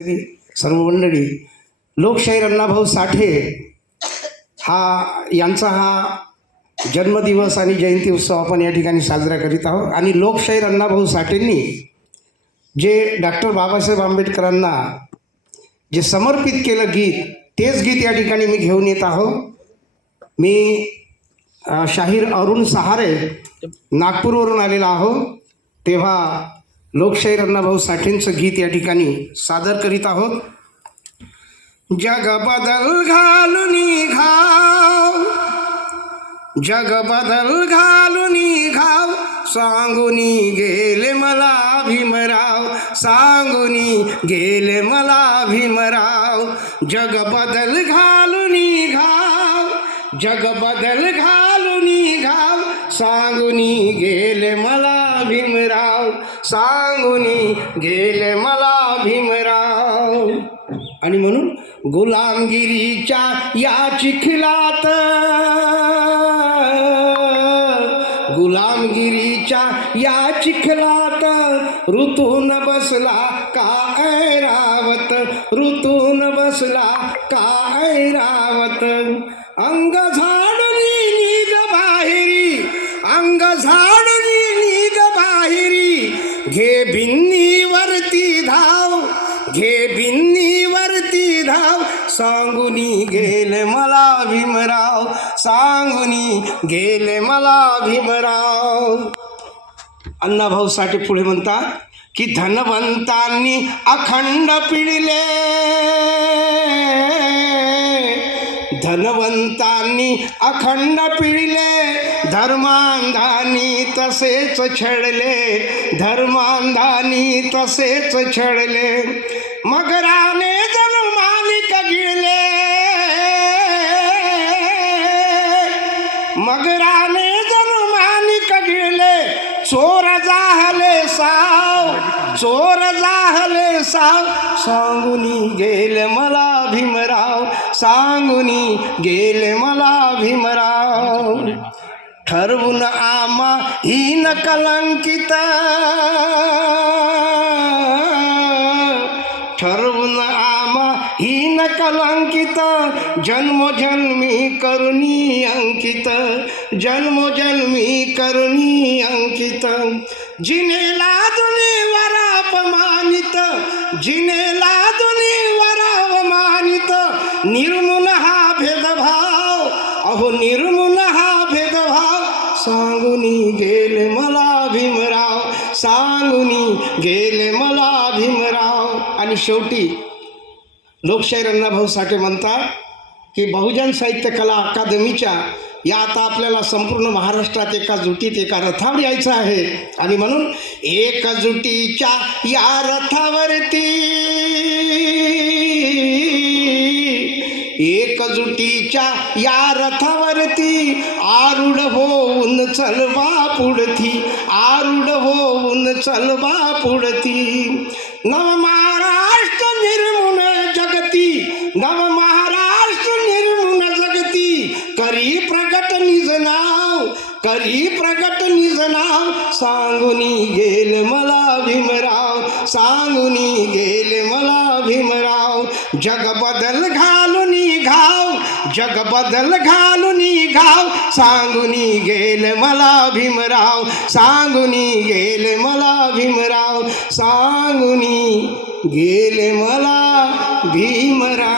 सर्व मंडळी, लोकशाहीर अण्णाभाऊ साठे यांचा हा जन्मदिवस आणि जयंती उत्सव आपण या ठिकाणी साजरा करीत आहोत. आणि लोकशाहीर अण्णाभाऊ साठेंनी जे डॉक्टर बाबासाहेब आंबेडकरांना जे समर्पित केलं गीत, तेच गीत या ठिकाणी मी घेऊन येत आहोत. मी शाहीर अरुण सहारे नागपूरवरून आलेला आहो. तेव्हा लोकशाहीर अण्णाभाऊ साठेंचं गीत या ठिकाणी सादर करीत आहोत. जग बदल घालून घाव, जग बदल घालून घाव, सांगुनी गेले मला भीमराव, सांगुनी गेले मला भीमराव. जग बदल घालून घाव, जग बदल घालून घाव, सांगुनी गेले मला भीमराव, सांगुनी गेले मला भीमराव. आणि म्हणून गुलामगिरीच्या या चिखलात, गुलामगिरीच्या या चिखलात, ऋतून बसला का ऐरावत, ऋतून बसला का ऐरावत. अंग झाडली निघ बाहेरी, अंग झाडली निघ बाहेरी, घे बिन्नीवरती धाव, घे बिन्नीवरती धाव, सांगुनी गेले मला भीमराव, सांगुनी गेले मला भीमराव. अण्णाभाऊ साठे पुढे म्हणतात की धनवंतांनी अखंड पिळले, धनवंतांनी अखंड पिळले, धर्मांधानी तसेच छळले, धर्मांधानी तसेच छळले. मगराने जन्मानिक गिळले, मगराने जन्मानिक गिळले, चोर जाहले साव, चोर जाहले साव, सांगुनी गेले मला भीमराव, सांगुनी गेले मला भीमराव. ठरवून आम्हा हीन कलंकित, ठरवून आम्हा हीन कलंकित, जन्मोजन्मी करुणी अंकित, जन्मोजन्मी करुणी अंकित. जिनेला दुनिवर अपमानित, जिनेला दुनिवर अपमानित, निर्मूल हा भेदभाव, अहो निर्मूल हा भेदभाव, सांगुनी गेले मला भीमराव, सांगुनी गेले मला भीमराव. आणि शेवटी लोकशाहीर अण्णाभाऊ साठे म्हणतात की बहुजन साहित्य कला अकादमीच्या या आता आपल्याला संपूर्ण महाराष्ट्रात एका जुटीत एका रथावर यायचं आहे. आणि म्हणून एकजुटीच्या या रथावरती, एकजुटीच्या या रथावरती, आरूढ होऊन चलवा पुढती, आरूढ होऊन चलवा पुढती. नव महाराष्ट्र निर्मून जगती, नव महाराष्ट्र निर्मून जगती, करी प्रगट निज नाव, करी प्रगट निज नाव, सांगुनी गेले मला भीमराव, सांगुनी गेले मला भीमराव. जग बदल घालून घाव, जग बदल घालून घाव, सांगुनी गेले मला भीमराव, सांगुनी गेले मला भीमराव, सांगुनी गेले मला भीमराव.